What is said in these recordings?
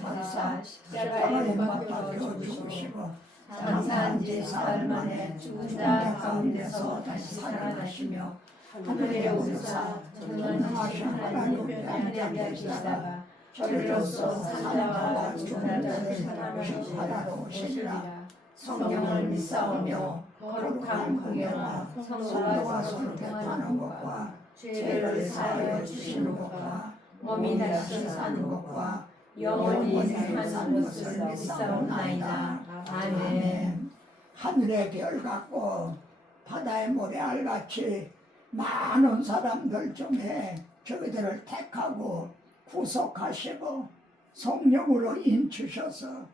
하사 십자가에 못 죽으시고 장사한 지 사흘 만에 죽은 자 가운데서 다시 살아나시며 하늘에 오르사 전능하신 하나님 편에 앉으시다가 저리로서 산자와 죽은 자를 하나로 오시리라. 성령을 믿사오며 거룩한 공예와 성도가 서로 대하는 것과 죄를 사하여 주시는 것과 몸이 다시 사는 것과 영원히 사는 것을 믿사옵나이다. 아멘. 하늘의 별 같고 바다의 모래알같이 많은 사람들 중에 저희들을 택하고 구속하시고 성령으로 인치셔서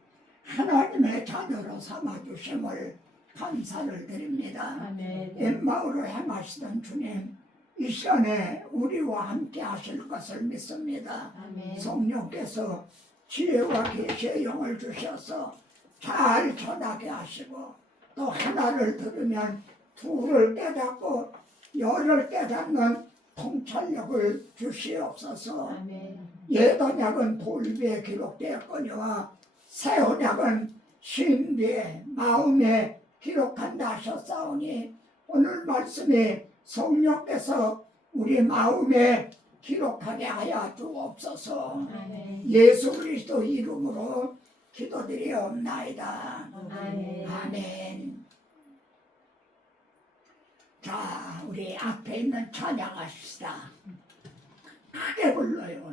하나님의 자녀로 삼아주심을 감사를 드립니다. 아멘. 엠마오로 행하시던 주님, 이 시간에 우리와 함께 하실 것을 믿습니다. 아멘. 성령께서 지혜와 계시의 영을 주셔서 잘 전하게 하시고 또 하나를 들으면 둘을 깨닫고 열을 깨닫는 통찰력을 주시옵소서. 아멘. 옛 언약은 돌비에 기록되었거니와 새 언약은 신비에 마음에 기록한다 하셨사오니 오늘 말씀이 성령께서 우리 마음에 기록하게 하여 주옵소서. 아멘. 예수 그리스도 이름으로 기도드리옵나이다. 아멘. 아멘. 자, 우리 앞에 있는 찬양하시다. 크게 불러요.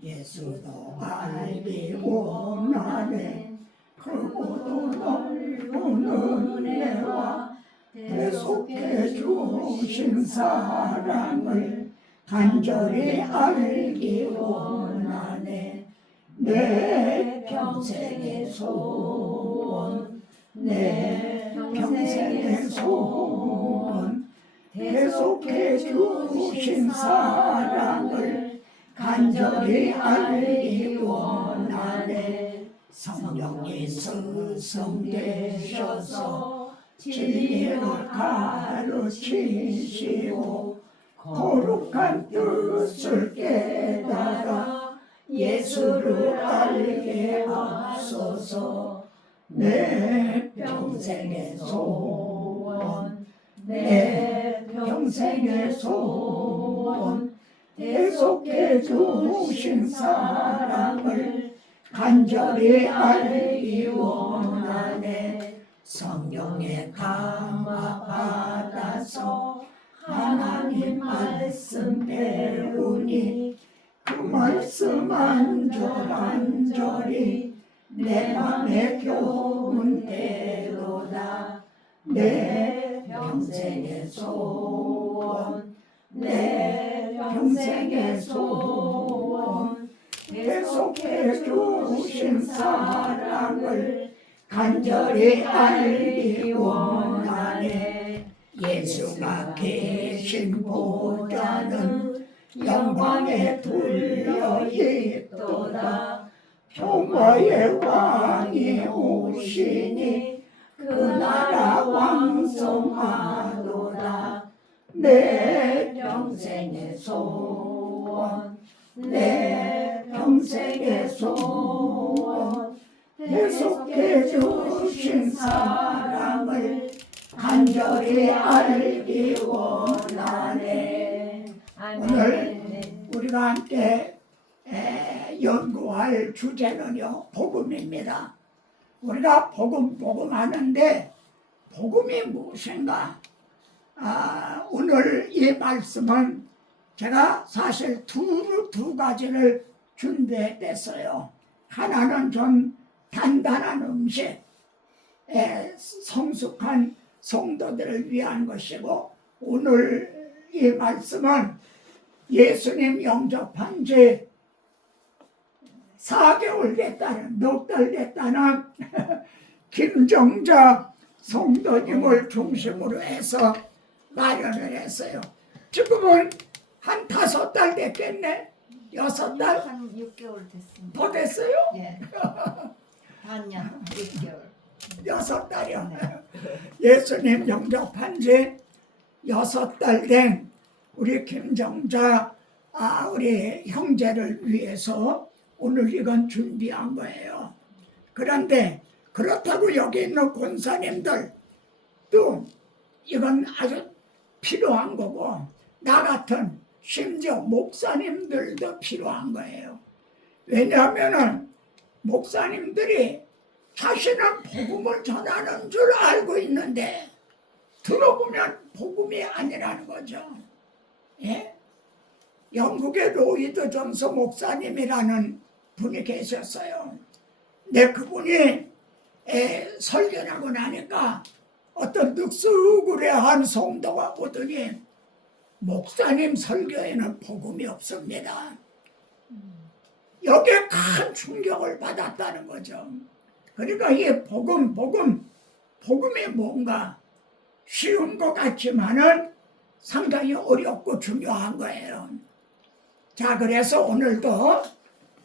예수도 알기 원하네 크고도 넓은 은혜와 대속해 주신 사랑을 간절히 알기 원하네. 내 평생의 소원, 내 평생의 소원, 대속해 주신 사랑을 간절히 알기 원하네. 성령이 스승되셔서 진리를 가르치시고 거룩한 뜻을 깨달아 예수를 알게 하소서. 내 평생의 소원, 내 평생의 소원, 대속해 주신 사랑을 간절히 알기 원하네. 성령의 감화 받아서 하나님 말씀 배우니 그 말씀 안절안절이 내 맘에 교훈되도다. 내 평생의 소원, 내 평생의 소원, 대속해 주신 사랑을 간절히 알기 원하네. 예수가 계신 보좌는 영광에 둘려 있도다. 평화의 왕이 오시니 그 나라 왕성하도다. 내 평생의 소원, 내 평생의 소원, 대속해 주신 사랑을 간절히 알기 원하네. 오늘 우리가 함께 연구할 주제는요, 복음입니다. 우리가 복음하는데 복음이 무엇인가? 오늘 이 말씀은 제가 사실 두 가지를 준비했어요. 하나는 좀 단단한 음식, 성숙한 성도들을 위한 것이고, 오늘 이 말씀은 예수님 영접한 지 4개월 됐다는, 넉 달 됐다는 김정자 성도님을 중심으로 해서 마련을 했어요. 지금은 한 5달 됐겠네? 6달? 한 6개월 됐습니다. 더 됐어요? 예. 반년 6개월. 6달이요. 예수님 영접한 지 6달 된 우리 김정자 우리 형제를 위해서 오늘 이건 준비한 거예요. 그런데 그렇다고 여기 있는 권사님들 또 이건 아주 필요한 거고 나 같은 심지어 목사님들도 필요한 거예요. 왜냐하면은 목사님들이 자신은 복음을 전하는 줄 알고 있는데 들어보면 복음이 아니라는 거죠. 예? 영국의 로이드 존스 목사님이라는 분이 계셨어요. 근데 그분이 설교를 하고 나니까 어떤 늑수구레한 성도가 오더니 목사님 설교에는 복음이 없습니다. 여기에 큰 충격을 받았다는 거죠. 그러니까 이 복음이 뭔가 쉬운 것 같지만은 상당히 어렵고 중요한 거예요. 자, 그래서 오늘도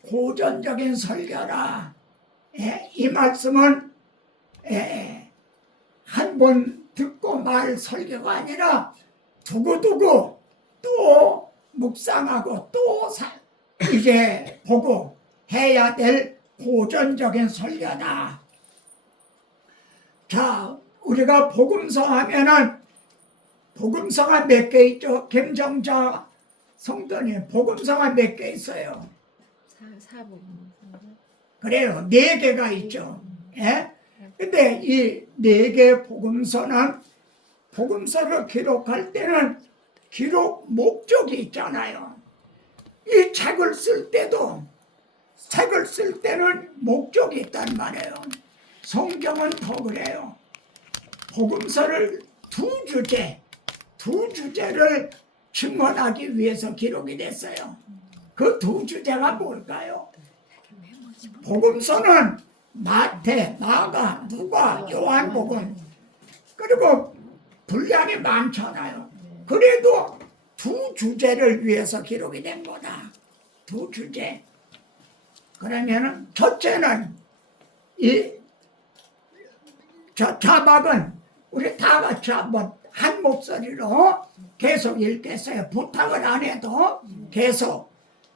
고전적인 설교라 이 말씀은 한 번 듣고 말 설교가 아니라 두고두고 또 묵상하고 또 이제 보고 해야 될 고전적인 설교다. 자, 우리가 복음서 하면은 복음서가 몇 개 있죠? 김정자 성도님 복음서가 몇 개 있어요? 사복음. 그래요. 4개가 있죠. 예? 근데 이 4개 복음서는 복음서를 기록할 때는 기록 목적이 있잖아요. 이 책을 쓸 때도 책을 쓸 때는 목적이 있단 말이에요. 성경은 더 그래요. 복음서를 두 주제를 증언하기 위해서 기록이 됐어요. 그 두 주제가 뭘까요? 복음서는 마태, 마가, 누가, 요한복음 그리고 분량이 많잖아요. 그래도 두 주제를 위해서 기록이 된 거다. 두 주제. 그러면은 첫째는 자막은 우리 다 같이 한번 한 목소리로 계속 읽겠어요. 부탁을 안 해도 계속.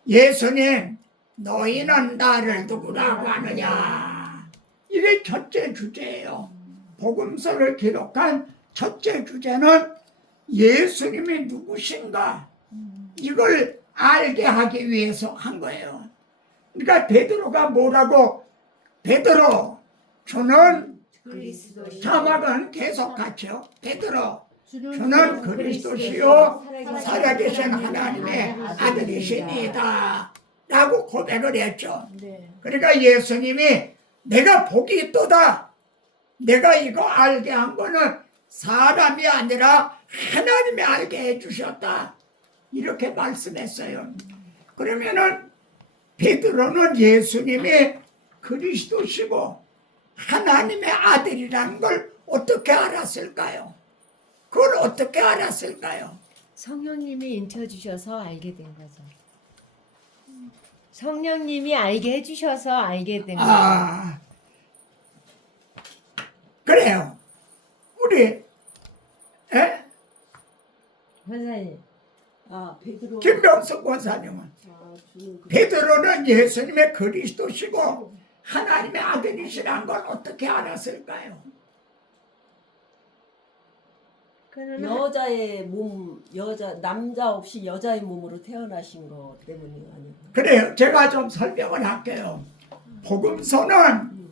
예수님, 너희는 나를 누구라고 하느냐? 이게 첫째 주제예요. 복음서를 기록한 첫째 주제는 예수님이 누구신가? 이걸 알게 하기 위해서 한 거예요. 그러니까 베드로가 뭐라고? 베드로, 주는 자막은 계속 같이요. 베드로, 주는 그리스도시요 살아계신 하나님의 아들이시니이다 라고 고백을 했죠. 그러니까 예수님이 내가 복이 있도다. 내가 이거 알게 한 거는 사람이 아니라 하나님이 알게 해주셨다. 이렇게 말씀했어요. 그러면은 베드로는 예수님이 그리스도시고 하나님의 아들이라는 걸 어떻게 알았을까요? 그걸 어떻게 알았을까요? 성령님이 인쳐주셔서 알게 된 거죠. 성령님이 알게 해주셔서 알게 된 거죠. 그래요. 우리 권사님. 베드로. 김병석 권사님은 베드로는 예수님의 그리스도시고 하나님의 아들이시란 걸 어떻게 알았을까요? 여자의 몸, 남자 없이 여자의 몸으로 태어나신 것 때문이 아니에요. 그래요. 제가 좀 설명을 할게요. 복음서는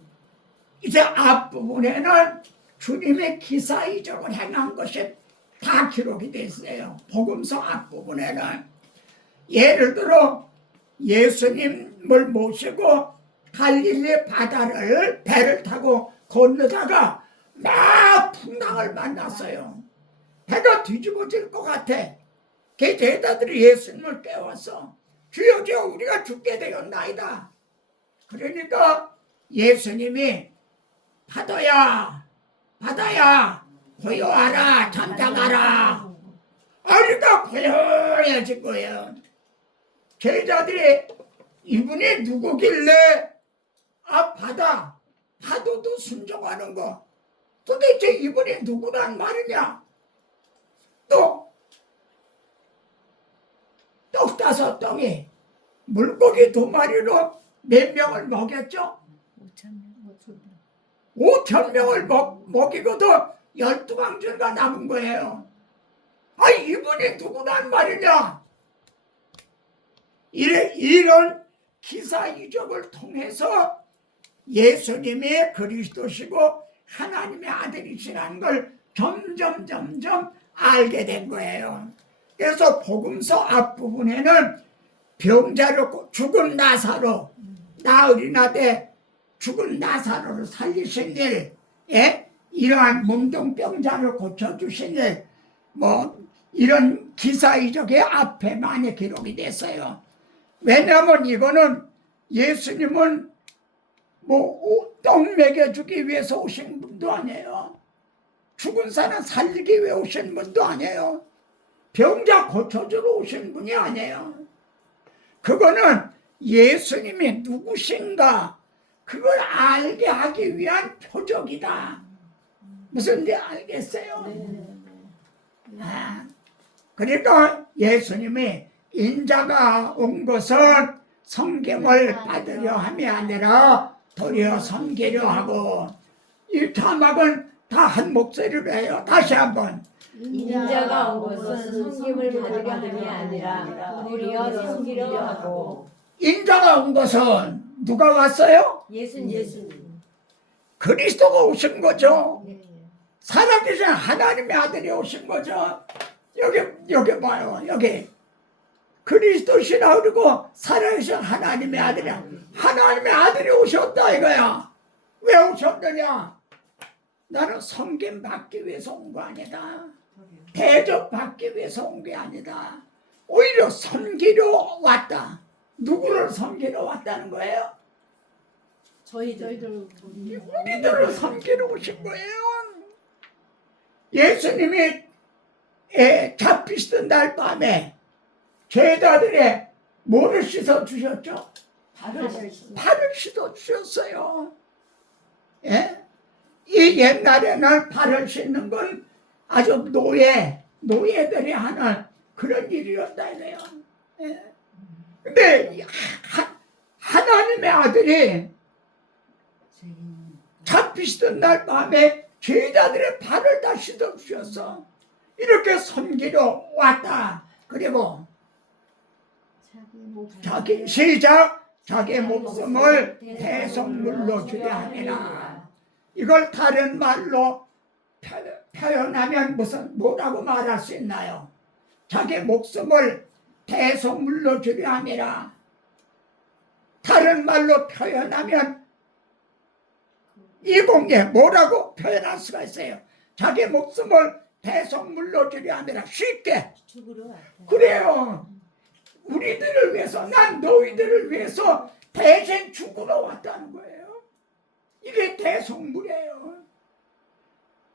이제 앞부분에는 주님의 기사이적을 행한 것이 다 기록이 돼 있어요. 복음서 앞부분에는 예를 들어 예수님을 모시고 갈릴리 바다를 배를 타고 건너다가 막 풍랑을 만났어요. 배가 뒤집어질 것 같아. 그 제자들이 예수님을 깨웠어. 주여 주여 우리가 죽게 되었나이다. 그러니까 예수님이 바다야 고요하라 잠잠하라. 그러니까 고요해진 거예요. 제자들이 이분이 누구길래 파도도 순종하는 거. 도대체 이분이 누구란 말이냐? 또 떡 5덩이 물고기 2마리로 몇 명을 먹였죠? 5천 명을 먹이고도 12광주가 남은 거예요. 아, 이분이 누구란 말이냐? 이런 기사 이적을 통해서 예수님이 그리스도시고 하나님의 아들이시라는 걸 점점 알게 된 거예요. 그래서 복음서 앞부분에는 병자로 죽은 나사로 나흘이나 죽은 나사로를 살리신 일, 이러한 문둥병자를 고쳐주신 일, 이런 기사 이적의 앞에 많이 기록이 됐어요. 왜냐하면 이거는 예수님은 떡 먹여주기 위해서 오신 분도 아니에요. 죽은 사람 살리기 위해 오신 분도 아니에요. 병자 고쳐주러 오신 분이 아니에요. 그거는 예수님이 누구신가 그걸 알게 하기 위한 표적이다. 무슨지 알겠어요? 그러니까 예수님이 인자가 온 것은 섬김을 받으려 함이 아니라 도리어 섬기려 하고, 이 자막은 다 한 목소리로 해요. 다시 한번. 인자가 온 것은 섬김을 받으려 함이 아니라 도리어 섬기려 하고. 인자가 온 것은 누가 왔어요? 예수님. 그리스도가 오신 거죠. 살아계신 하나님의 아들이 오신 거죠. 여기 봐요. 여기 그리스도시라 그러고 살아계신 하나님의 아들이야. 하나님의 아들이 오셨다 이거야. 왜 오셨느냐? 나는 섬김 받기 위해서 온 거 아니다. 대접 받기 위해서 온 게 아니다. 오히려 섬기러 왔다. 누구를 섬기러 왔다는 거예요? 우리들을 섬기러 오신 거예요. 예수님이 잡히시던 날 밤에 제자들의 뭐를 씻어 주셨죠? 발을 씻어 주셨어요. 이 옛날에는 발을 씻는 건 아주 노예들이 하는 그런 일이었다 이거예요. 근데 하나님의 아들이 잡히시던 날 밤에 제자들의 발을 다 씻어 주셨어. 이렇게 섬기러 왔다. 그리고 자기 목숨을 대속물로 주려 함이라. 이걸 다른 말로 표현하면 뭐라고 말할 수 있나요? 자기 목숨을 대속물로 주려 함이라. 다른 말로 표현하면 이 공예 뭐라고 표현할 수가 있어요? 자기 목숨을 대속물로 주려 함이라. 쉽게. 그래요. 우리들을 위해서, 난 너희들을 위해서 대신 죽으러 왔다는 거예요. 이게 대속물이에요.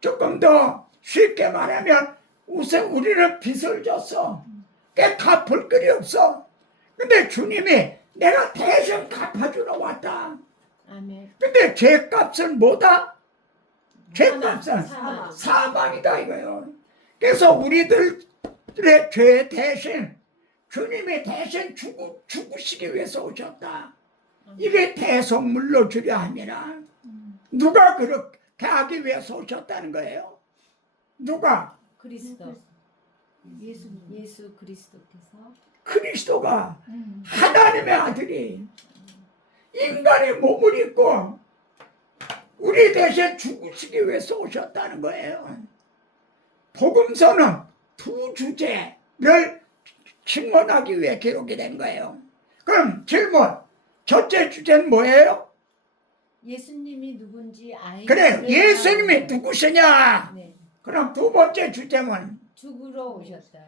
조금 더 쉽게 말하면 우선 우리는 빚을 졌어. 꽤 갚을 길이 없어. 근데 주님이 내가 대신 갚아주러 왔다. 아멘. 근데 죄값은 뭐다? 죄값은 사망. 사망이다 이거예요. 그래서 우리들의 죄 대신 주님이 대신 죽으시기 위해서 오셨다. 이게 대속물로 주려 함이라. 누가 그렇게 하기 위해서 오셨다는 거예요? 누가? 그리스도. 예수 그리스도께서 그리스도가 하나님의 아들이 인간의 몸을 입고 우리 대신 죽으시기 위해서 오셨다는 거예요. 복음서는 두 주제를 증언하기 위해 기록이 된 거예요. 그럼 질문, 첫째 주제는 뭐예요? 예수님이 누군지 알게. 그래, 예수님이 누구시냐? 네. 그럼 두 번째 주제는 죽으러 오셨다.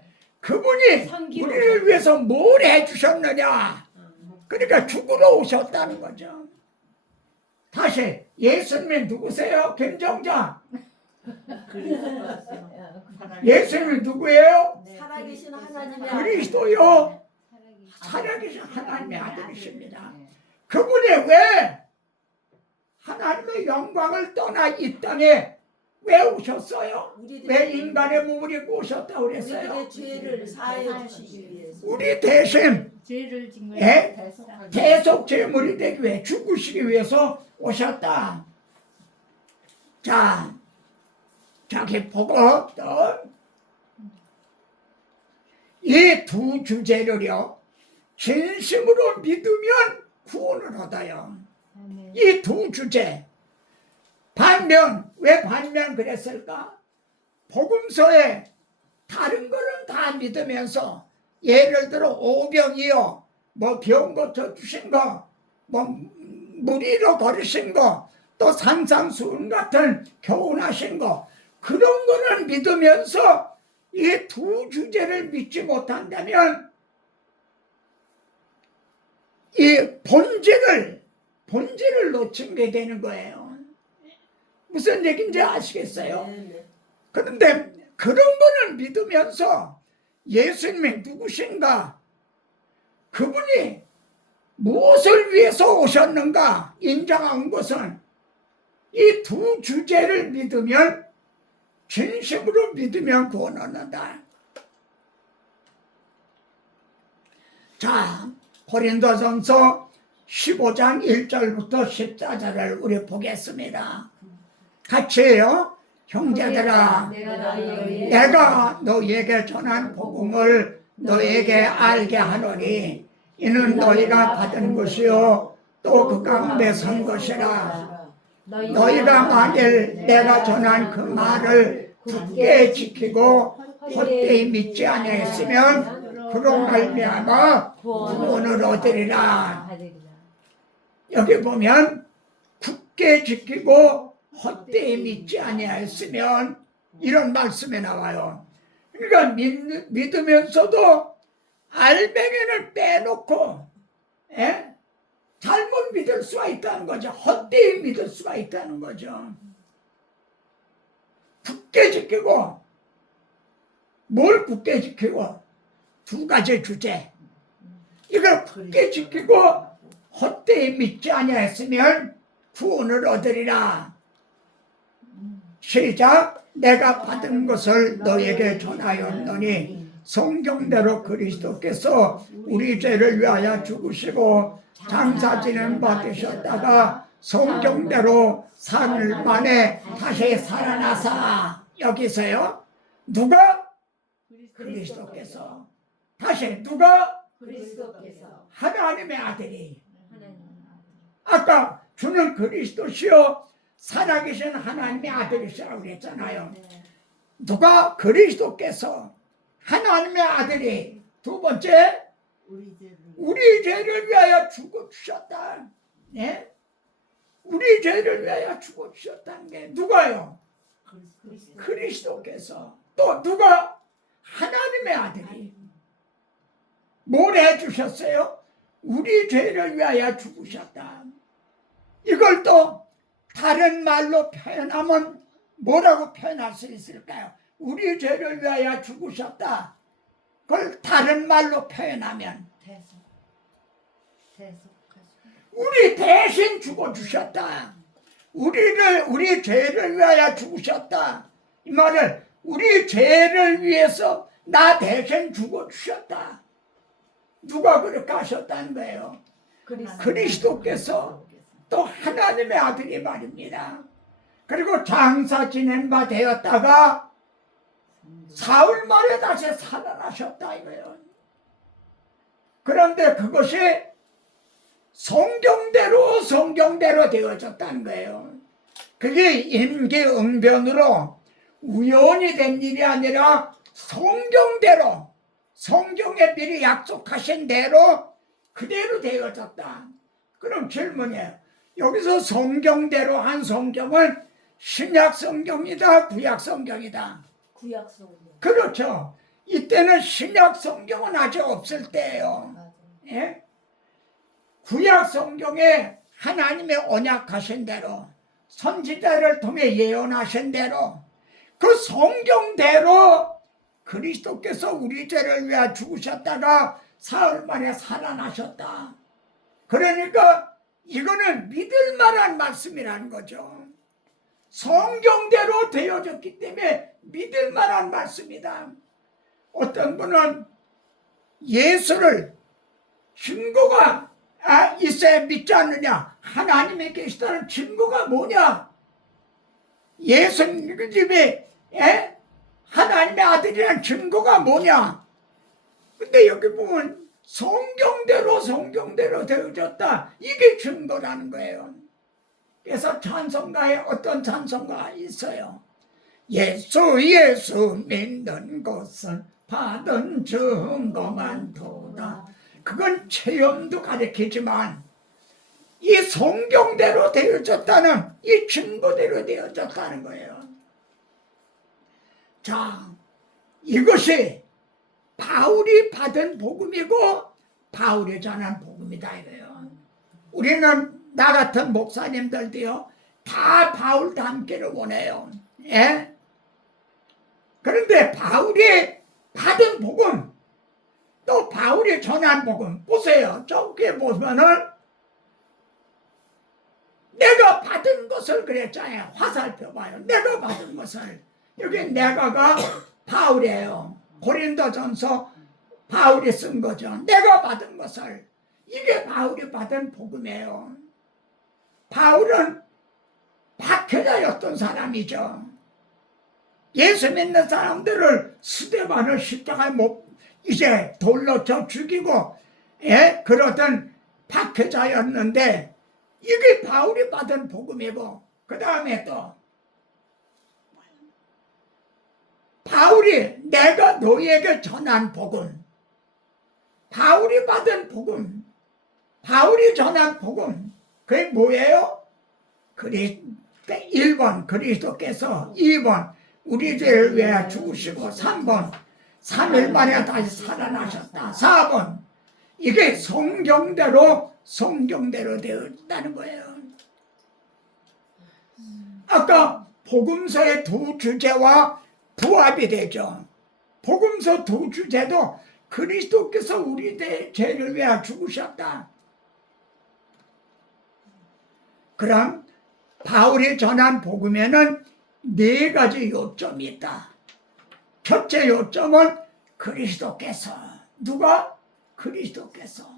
그분이 섬기러 우리를 오셨다. 위해서 뭘 해주셨느냐? 그러니까 죽으러 오셨다는 거죠. 다시 예수님이 누구세요? 김정자. 예수님이 누구예요? 살아계신 하나님의 그리스도요. 살아계신 하나님의 아들이십니다. 그분이 왜 하나님의 영광을 떠나 이 땅에 왜 오셨어요? 왜 인간의 몸을 입고 오셨다고 그랬어요? 우리들의 죄를 사하여 주시기 위해서. 우리 대신 죄를 짓는 예? 대속하기. 대속 제물이 되기 위해 죽으시기 위해서 오셨다. 자, 저기 보고 또 이 두 주제를요 진심으로 믿으면 구원을 얻어요. 아멘. 이 두 주제. 반면, 왜 반면 그랬을까? 복음서에 다른 거는 다 믿으면서 예를 들어 오병이요, 뭐 병 고쳐주신 거, 뭐 무리로 걸으신 거, 또 산상수훈 같은 교훈하신 거, 그런 거는 믿으면서 이 두 주제를 믿지 못한다면 이 본질을 놓친 게 되는 거예요. 무슨 얘기인지 아시겠어요? 네. 그런데 그런 거는 믿으면서 예수님이 누구신가, 그분이 무엇을 위해서 오셨는가 인정한 것은 이 두 주제를 믿으면, 진심으로 믿으면 구원 얻는다. 자, 고린도전서 15장 1절부터 14절을 우리 보겠습니다. 같이요. 형제들아, 내가 너희에게 전한 복음을 너희에게 알게 하노니 이는 너희가 받은 것이요 또 그 가운데 선 것이라. 너희가 만일 내가 전한 그 말을 굳게 지키고 헛되이 믿지 아니했으면 그로 말미암아 구원을 얻으리라. 여기 보면 굳게 지키고 헛되이 믿지 아니하였으면 이런 말씀이 나와요. 그러니까 믿으면서도 알맹이를 빼놓고 잘못 믿을 수가 있다는 거죠. 헛되이 믿을 수가 있다는 거죠. 굳게 지키고, 뭘 굳게 지키고? 두 가지 주제. 이걸 굳게 지키고 헛되이 믿지 아니하였으면 구원을 얻으리라. 시작. 내가 받은 것을 너에게 전하였노니 성경대로 그리스도께서 우리 죄를 위하여 죽으시고 장사지는 받으셨다가 성경대로 사흘 만에 다시 살아나사. 여기서요, 누가? 그리스도께서. 다시 누가? 그리스도께서. 하나님의 아들이. 아까 주는 그리스도시요 살아계신 하나님의 아들이시라고 그랬잖아요. 누가? 그리스도께서. 하나님의 아들이. 두 번째, 우리 죄를 위하여 죽어주셨다. 네? 우리 죄를 위하여 죽어주셨다는 게 누가요? 그리스도께서. 또 누가? 하나님의 아들이. 뭘 해주셨어요? 우리 죄를 위하여 죽으셨다. 이걸 또 다른 말로 표현하면 뭐라고 표현할 수 있을까요? 우리 죄를 위하여 죽으셨다. 그걸 다른 말로 표현하면 우리 대신 죽어주셨다. 우리 죄를 위하여 죽으셨다. 이 말을 우리 죄를 위해서 나 대신 죽어주셨다. 누가 그렇게 하셨다는 거예요? 그리스도께서. 또 하나님의 아들이 말입니다. 그리고 장사 지낸 바 되었다가 사흘 만에 다시 살아나셨다 이거예요. 그런데 그것이 성경대로 되어졌다는 거예요. 그게 임기응변으로 우연히 된 일이 아니라 성경대로, 성경에 미리 약속하신 대로 그대로 되어졌다. 그럼 질문이에요. 여기서 성경대로 한 성경은 신약 성경이다, 구약 성경이다? 구약 성경. 그렇죠. 이때는 신약 성경은 아직 없을 때예요. 예? 구약 성경에 하나님의 언약하신 대로, 선지자를 통해 예언하신 대로, 그 성경대로 그리스도께서 우리 죄를 위하여 죽으셨다가 사흘 만에 살아나셨다. 그러니까 이거는 믿을 만한 말씀이라는 거죠. 성경대로 되어졌기 때문에 믿을 만한 말씀이다. 어떤 분은 예수를 증거가 있어야 믿지 않느냐? 하나님에 계시다는 증거가 뭐냐? 예수님이 하나님의 아들이라는 증거가 뭐냐? 근데 여기 보면 성경대로 되어졌다. 이게 증거라는 거예요. 그래서 찬송가에 어떤 찬송가가 있어요. 예수 믿는 것은 받은 증거만 도다. 그건 체험도 가르치지만 이 성경대로 되어졌다는 이 증거대로 되어졌다는 거예요. 자, 이것이 바울이 받은 복음이고 바울이 전한 복음이다 이거예요. 우리는 나 같은 목사님들도요 다 바울 닮기를 원해요. 예? 그런데 바울이 받은 복음 또 바울이 전한 복음 보세요. 저기 보면은 내가 받은 것을 그랬잖아요. 화살표 봐요. 내가 받은 것을. 여기 내가가 바울이에요. 고린도전서 바울이 쓴 거죠. 내가 받은 것을. 이게 바울이 받은 복음이에요. 바울은 박해자였던 사람이죠. 예수 믿는 사람들을 스데반을 십자가에 이제 돌로 쳐 죽이고 그러던 박해자였는데 이게 바울이 받은 복음이고 그 다음에 또 바울이 내가 너희에게 전한 복음 바울이 받은 복음 바울이 전한 복음 그게 뭐예요? 1번 그리스도께서 2번 우리 죄를 위하여 죽으시고 3번 3일 만에 다시 살아나셨다 4번 이게 성경대로 되었다는 거예요. 아까 복음서의 두 주제와 부합이 되죠. 복음서 두 주제도 그리스도께서 우리 죄를 위하여 죽으셨다. 그럼 바울이 전한 복음에는 4가지 요점이 있다. 첫째 요점은 그리스도께서 누가? 그리스도께서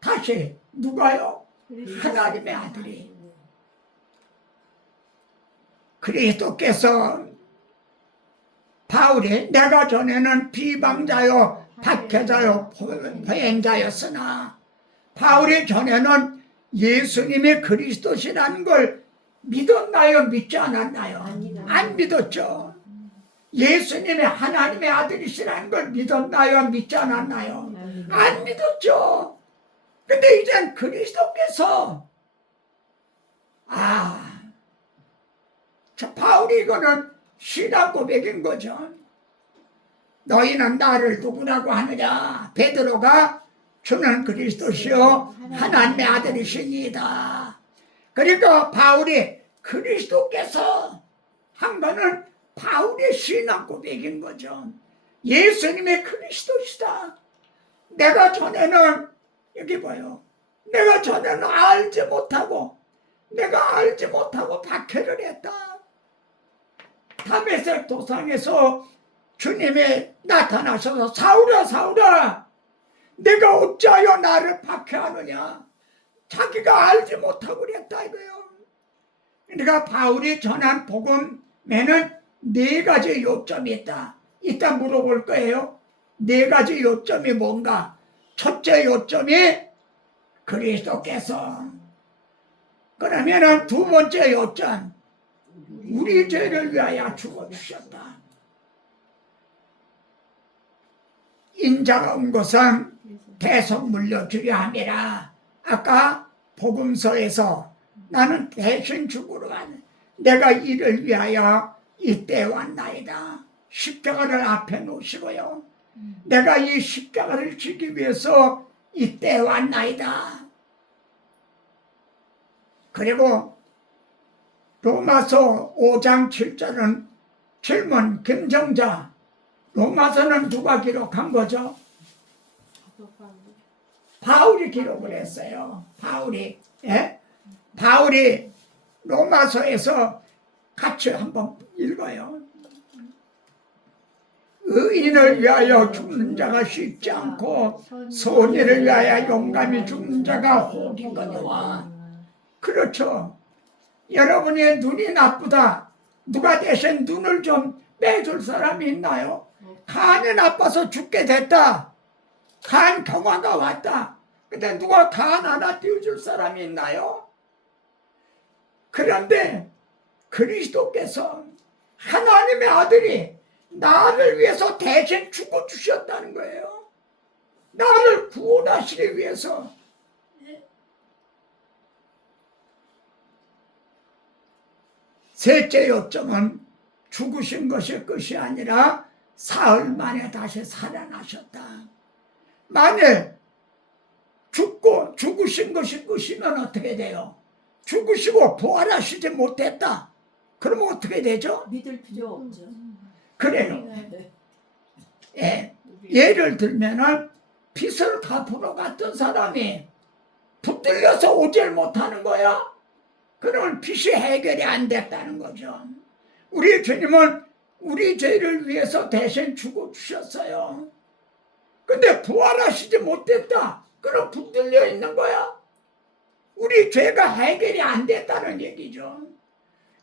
다시 누가요? 하나님의 아들이 그리스도께서 바울이 내가 전에는 비방자요 박해자요 포행자였으나 바울이 전에는 예수님이 그리스도시라는 걸 믿었나요? 믿지 않았나요? 안 믿었죠. 예수님이 하나님의 아들이시라는 걸 믿었나요? 믿지 않았나요? 안 믿었죠. 근데 이젠 그리스도께서 바울이 이거는 신앙 고백인 거죠. 너희는 나를 누구라고 하느냐? 베드로가 주는 그리스도시요 하나님의 아들이시니이다. 그러니까 바울이 그리스도께서 한 거는 바울의 신앙 고백인 거죠. 예수님의 그리스도시다. 내가 전에는 여기 봐요. 내가 전에는 알지 못하고 박해를 했다. 다메섹 도상에서 주님이 나타나셔서 사울아 내가 어찌하여 나를 박해하느냐. 자기가 알지 못하고 그랬다 이거예요. 그러니까 바울이 전한 복음에는 4가지 요점이 있다. 이따 물어볼 거예요. 4가지 요점이 뭔가. 첫째 요점이 그리스도께서. 그러면은 2번째 요점 우리 죄를 위하여 죽어주셨다. 인자가 온 것은 대속 물려주려 함이라. 아까 복음서에서 나는 대신 죽으러 왔네. 내가 이를 위하여 이때 왔나이다. 십자가를 앞에 놓으시고요. 내가 이 십자가를 지기 위해서 이때 왔나이다. 그리고 로마서 5장 7절은 질문 김정자 로마서는 누가 기록한 거죠? 바울이 기록을 했어요. 바울이 로마서에서 같이 한번 읽어요. 의인을 위하여 죽는 자가 쉽지 않고 선의를 위하여 용감히 죽는 자가 혹이거니와. 그렇죠. 여러분의 눈이 나쁘다. 누가 대신 눈을 좀 빼줄 사람이 있나요? 간이 나빠서 죽게 됐다. 간 경화가 왔다. 근데 누가 간 하나 띄워줄 사람이 있나요? 그런데 그리스도께서 하나님의 아들이 나를 위해서 대신 죽어주셨다는 거예요. 나를 구원하시기 위해서. 셋째 요점은 죽으신 것이 끝이 아니라 사흘 만에 다시 살아나셨다. 만일 죽으신 것이 끝이면 어떻게 돼요? 죽으시고 부활하시지 못했다. 그러면 어떻게 되죠? 믿을 필요 없죠. 그래요. 예. 예를 들면은 빚을 갚으러 갔던 사람이 붙들려서 오질 못하는 거야. 그러면 빚이 해결이 안 됐다는 거죠. 우리 주님은 우리 죄를 위해서 대신 죽어주셨어요. 근데 부활하시지 못했다. 그럼 붙들려 있는 거야. 우리 죄가 해결이 안 됐다는 얘기죠.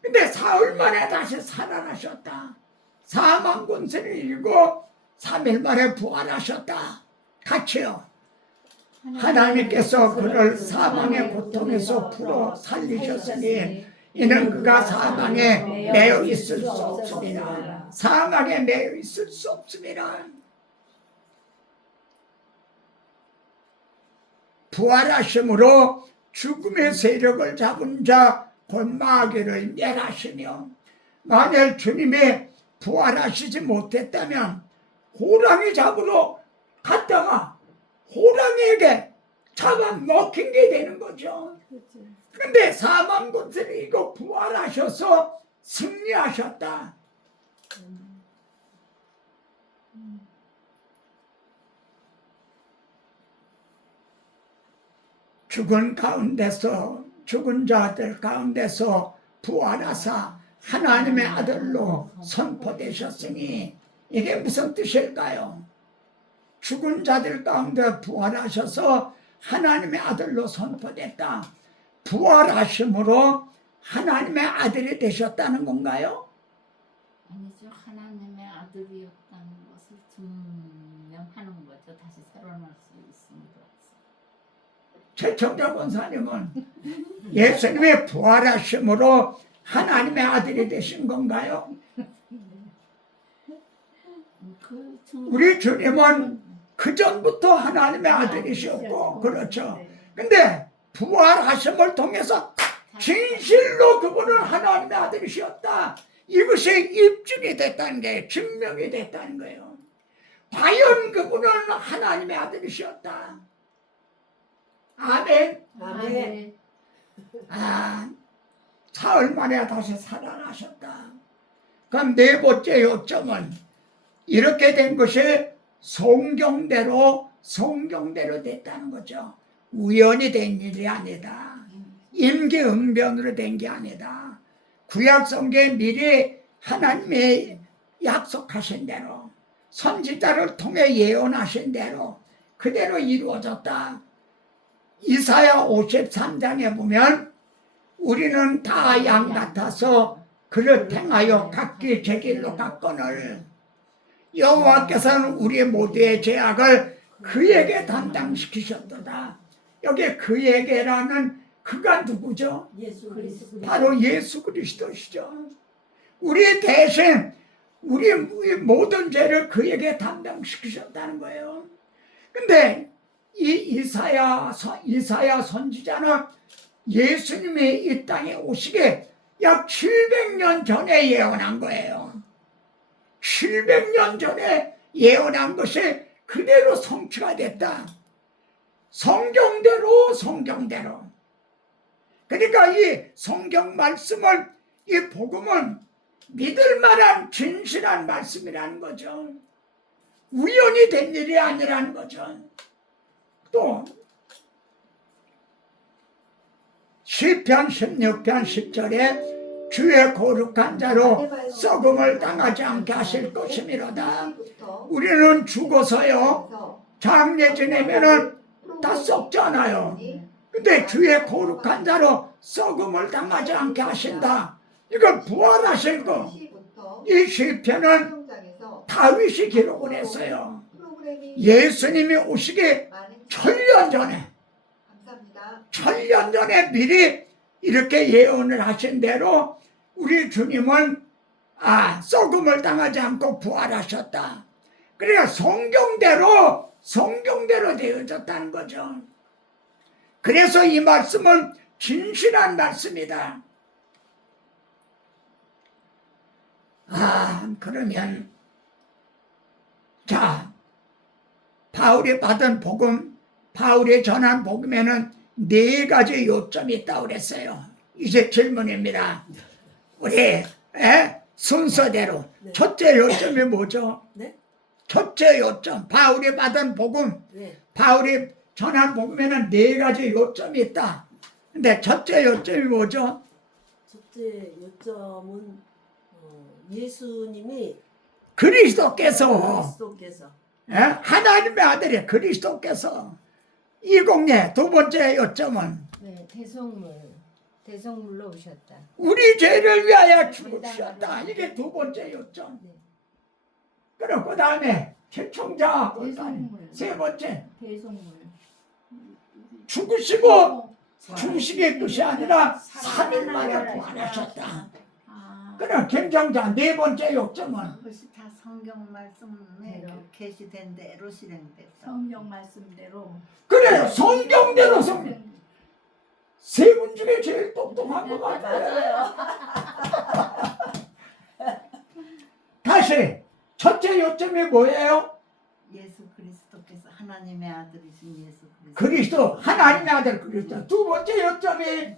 근데 사흘 만에 다시 살아나셨다. 사망 권세를 이기고 3일 만에 부활하셨다. 같이요. 하나님께서 그를 사망의 고통에서 풀어 살리셨으니 이는 그가 사망에 매여 있을 수 없습니다. 사망에 매여 있을 수 없습니다. 부활하심으로 죽음의 세력을 잡은 자 곧 마귀를 멸하시며, 만일 주님이 부활하시지 못했다면 호랑이 잡으러 갔다가 호랑이에게 잡아먹힌 게 되는 거죠. 근데 사망 권세를 이거 부활하셔서 승리하셨다. 죽은 자들 가운데서 부활하사 하나님의 아들로 선포되셨으니 이게 무슨 뜻일까요? 죽은 자들 가운데 부활하셔서 하나님의 아들로 선포됐다. 부활하심으로 하나님의 아들이 되셨다는 건가요? 아니죠. 하나님의 아들이었다는 것을 증명하는 거죠. 다시 살아날 수 있습니다. 최청자 권사님은 예수님의 부활하심으로 하나님의 아들이 되신 건가요? 우리 주님은 그 전부터 하나님의 아들이셨고, 그렇죠. 근데 부활하심을 통해서 진실로 그분은 하나님의 아들이셨다. 이것이 입증이 됐다는 게, 증명이 됐다는 거예요. 과연 그분은 하나님의 아들이셨다. 아멘. 아멘. 사흘 만에 다시 살아나셨다. 그럼 네 번째 요점은 이렇게 된 것이 성경대로 됐다는 거죠. 우연히 된 일이 아니다. 임기응변으로 된 게 아니다. 구약 성경에 미리 하나님의 약속하신 대로, 선지자를 통해 예언하신 대로 그대로 이루어졌다. 이사야 53장에 보면 우리는 다 양 같아서 그를 행하여 각기 제 길로 갔거늘 여호와께서는 우리 모두의 죄악을 그에게 담당시키셨도다. 여기 그에게라는 그가 누구죠? 예수 그리스도. 바로 예수 그리스도시죠. 우리 대신 우리 모든 죄를 그에게 담당시키셨다는 거예요. 근데 이 이사야 선지자는 예수님이 이 땅에 오시게 약 700년 전에 예언한 거예요. 700년 전에 예언한 것이 그대로 성취가 됐다. 성경대로. 그러니까 이 성경 말씀을, 이 복음은 믿을 만한 진실한 말씀이라는 거죠. 우연히 된 일이 아니라는 거죠. 또 시편 16편 10절에 주의 거룩한 자로 썩음을 당하지 않게 하실 것이미로다. 우리는 죽어서요 장례 지내면은 다 썩잖아요. 근데 주의 거룩한 자로 썩음을 당하지 않게 하신다. 이걸 부활하실 거. 이 시편은 다윗이 기록을 했어요. 예수님이 오시기 천년 전에 미리 이렇게 예언을 하신 대로 우리 주님은 썩음을 당하지 않고 부활하셨다. 그러니까 성경대로 되어졌다는 거죠. 그래서 이 말씀은 진실한 말씀이다. 그러면 자, 바울이 받은 복음, 바울이 전한 복음에는 4가지 요점이 있다고 그랬어요. 이제 질문입니다. 우리 순서대로 네. 첫째 요점이 뭐죠? 네? 첫째 요점, 바울이 받은 복음, 네. 바울이 전한 복음에는 4가지 요점이 있다. 근데 첫째 요점이 뭐죠? 첫째 요점은 예수님이 그리스도께서 하나님의 아들이 그리스도께서 이공예. 두 번째 요점은 네, 대성물로 오셨다. 우리 죄를 위하여 죽으셨다. 이게 두 번째 요점. 네. 그럼 그 다음에 최총자 대성물. 세 번째 대성물. 죽으시고 중식의 뜻이 아니라 3일 만에 부활하셨다. 그럼 경정자 네 번째 요점은 그것이 다 성경 말씀에 계시된 대로 실행됐다. 성경 말씀대로. 그래요. 성경대로 세 분 중에 제일 똑똑한 것 같아요. 다시 첫째 요점이 뭐예요? 예수 그리스도께서 하나님의 아들이신 예수 그리스도. 그리스도 하나님의 아들 그리스도. 두 번째 요점이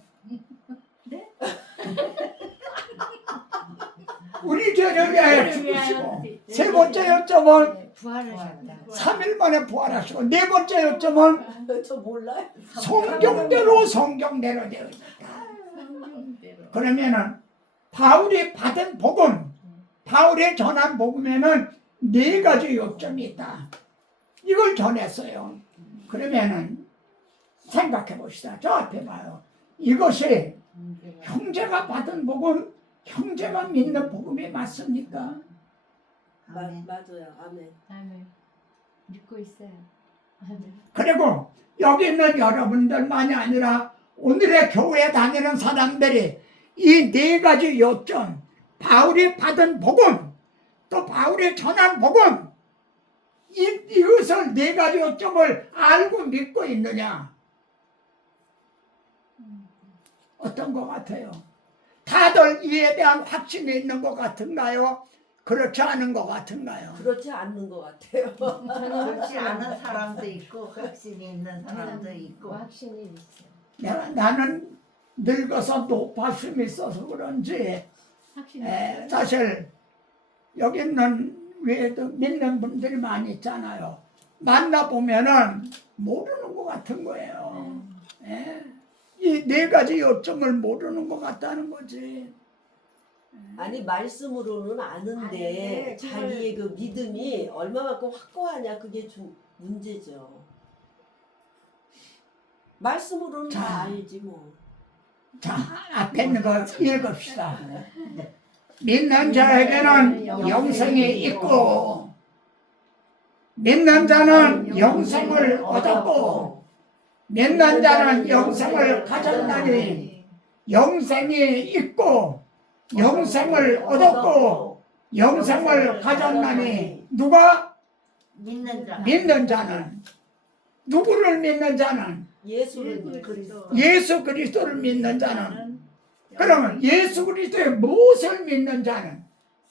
우리 죄를 위하여 죽으시고 세 번째 요점은 부활하셨다. 3일 만에 부활하시고 네 번째 요점은 저 몰라요. 성경대로 되어있다. 그러면은 바울이 받은 복음, 바울이 전한 복음에는 4가지 요점이 있다. 이걸 전했어요. 그러면은 생각해 봅시다. 저 앞에 봐요. 이것이 형제가 받은 복음, 형제가 믿는 복음이 맞습니까? 맞아요. 아멘. 아멘. 믿고 있어요. 아멘. 그리고 여기 있는 여러분들만이 아니라 오늘의 교회에 다니는 사람들이 이 4가지 요점, 바울이 받은 복음, 또 바울이 전한 복음, 이것을 4가지 요점을 알고 믿고 있느냐? 어떤 것 같아요? 다들 이에 대한 확신이 있는 것 같은가요? 그렇지 않은 것 같은가요? 그렇지 않는 것 같아요. 그렇지 않은 사람도 있고 확신이 있는 사람도 있고. 확신이 있어요. 나는 늙어서 노파심이 있어서 그런지 사실 여기 있는 외에도 믿는 분들이 많이 있잖아요. 만나보면은 모르는 것 같은 거예요. 이 4가지 요점을 모르는 것 같다는 거지. 아니 말씀으로는 아는데 자기의 그 믿음이 얼마만큼 확고하냐 그게 문제죠. 말씀으로는 자. 다 알지 뭐. 자, 앞에 있는 거 읽읍시다. 믿는 자에게는 영생이 있고 믿는 자는 영생을 얻었고 믿는 자는 영생을 가졌나니 영생이 있고 영생을 얻었고 영생을 가졌나니 누가? 믿는 자는 누구를 믿는 자는? 예수를 예수 그리스도를 믿는 자는. 그러면 예수 그리스도의 무엇을 믿는 자는?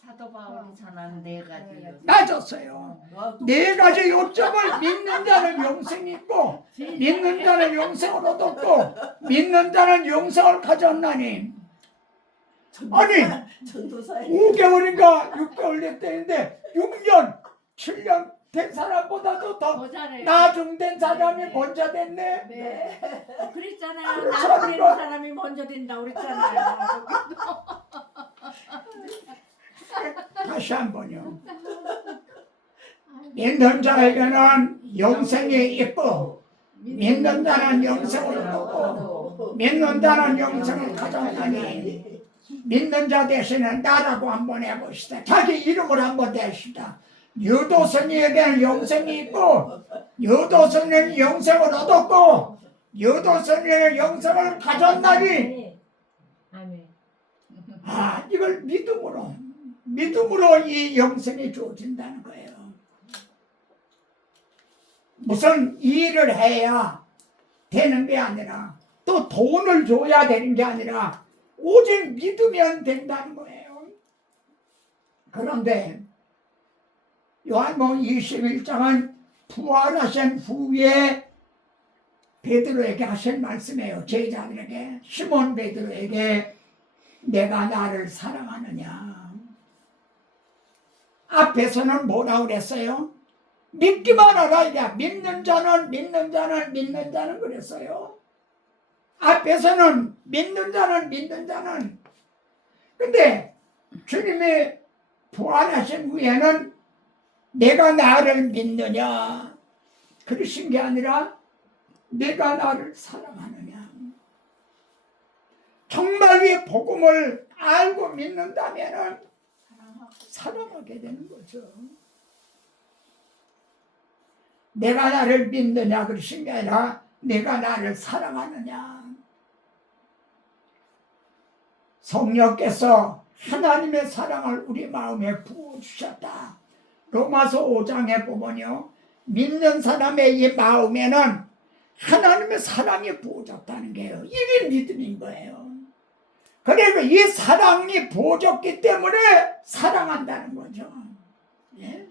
사도 바울이 전한 4가지. 맞았어요. 4가지 요점을 믿는 자는 영생이 있고 믿는 자는 영생을 얻었고 믿는 자는 영생을 가졌나니. 아니 전도사에 5개월인가 6개월 됐다는데 6년 7년 된 사람보다도 더 잘해요. 나중된 사람이 먼저 됐네. 네. 그랬잖아요. 그렇지 나중에 않은가? 사람이 먼저 된다고 그랬잖아요. 다시 한번요. 믿는 자에게는 영생이 있고 믿는 자는 영생을 얻고 믿는 자는 영생을 가져가니 믿는 자 대신에 나라고 한번 해봅시다. 자기 이름을 한번 대시다. 유도선이에게는 영생이 있고 유도선이는 영생을 얻었고 유도선이는 영생을 가졌나니 아멘. 이걸 믿음으로 이 영생이 주어진다는 거예요. 무슨 일을 해야 되는 게 아니라 또 돈을 줘야 되는 게 아니라 오직 믿으면 된다는 거예요. 그런데 요한복음 21장은 부활하신 후에 베드로에게 하신 말씀이에요. 제자들에게, 시몬 베드로에게 내가 나를 사랑하느냐. 앞에서는 뭐라고 그랬어요? 믿기만 하라. 이게 믿는 자는 그랬어요. 앞에서는 믿는 자는 근데 주님이 부활하신 후에는 내가 나를 믿느냐 그러신 게 아니라 내가 나를 사랑하느냐. 정말 이 복음을 알고 믿는다면 사랑하게 되는 거죠. 내가 나를 믿느냐 그러신 게 아니라 내가 나를 사랑하느냐. 성령께서 하나님의 사랑을 우리 마음에 부어주셨다. 로마서 5장에 보면요, 믿는 사람의 이 마음에는 하나님의 사랑이 부어졌다는 게요. 이게 믿음인 거예요. 그리고 이 사랑이 부어졌기 때문에 사랑한다는 거죠. 예?